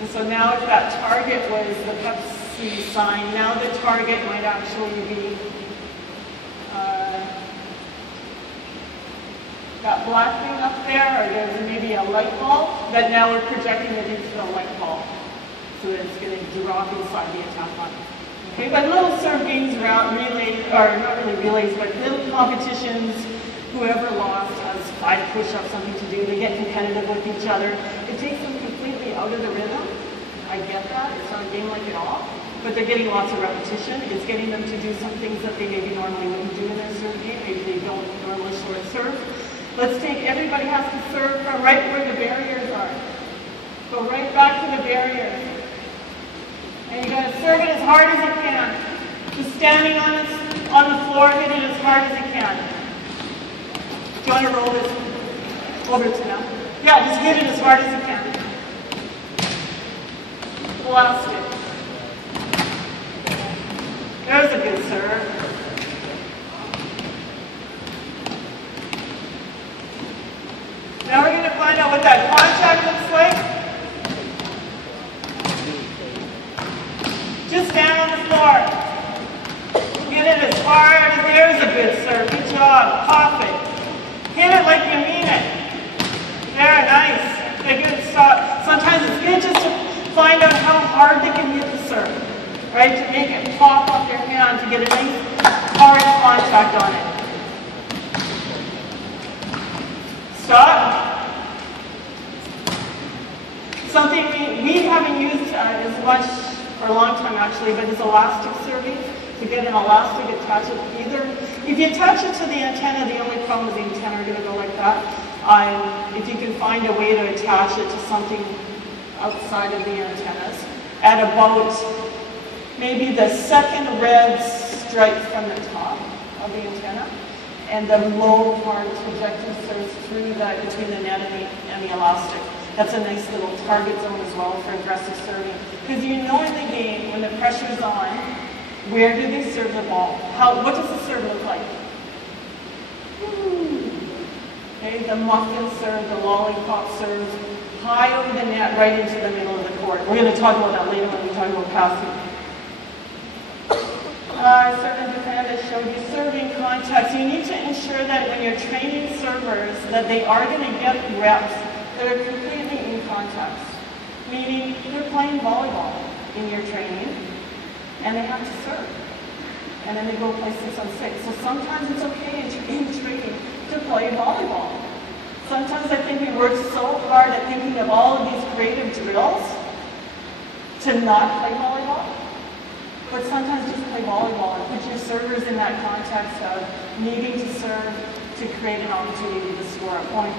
And so now if that target was the Pepsi sign, now the target might actually be that black thing up there, or there's maybe a light ball, that now we're projecting it into the light ball so that it's going to drop inside the attack line. Okay, but little serve games around relays, or not really relays, but little competitions. Whoever lost has 5 push-ups, something to do. They get competitive with each other. It takes them completely out of the rhythm. I get that. It's not a game like it all. But they're getting lots of repetition. It's getting them to do some things that they maybe normally wouldn't do in their serve game. Maybe they don't normally short serve. Let's take, everybody has to serve from right where the barriers are. Go right back to the barriers. And you gotta serve it as hard as you can. Just standing on the floor, hit it as hard as you can. Do you want to roll this over to now? Yeah, just hit it as hard as you can. Blast it. There's a good serve. Now we're going to find out what that contact looks like. Just stand on the floor. Hit it as hard as there's a good serve. Good job. Pop it. Hit it like you mean it. There, nice. A good stop. Sometimes it's good just to find out how hard they can hit the serve. Right? To make it pop off your hand, to get a nice hard contact on it. Stop. Something we haven't used as much for a long time actually, but is elastic serving. To get an elastic, attach it either. If you attach it to the antenna, the only problem is the antenna are going to go like that. If you can find a way to attach it to something outside of the antennas, at about maybe the second red stripe from the top of the antenna, and the low hard projecting serves through that between the net and the elastic. That's a nice little target zone as well for aggressive serving. Because you know in the game, when the pressure's on, where do they serve the ball? What does the serve look like? Okay, the muffin serve, the lollipop serve, high over the net, right into the middle of the court. We're going to talk about that later when we talk about passing. Serve and defend, I showed you serving context. You need to ensure that when you're training servers that they are going to get reps that are completely in context. Meaning they're playing volleyball in your training and they have to serve. And then they go play 6-on-6. So sometimes it's okay in training to play volleyball. Sometimes I think we work so hard at thinking of all of these creative drills to not play volleyball. But sometimes just play volleyball and put your servers in that context of needing to serve to create an opportunity to score a point.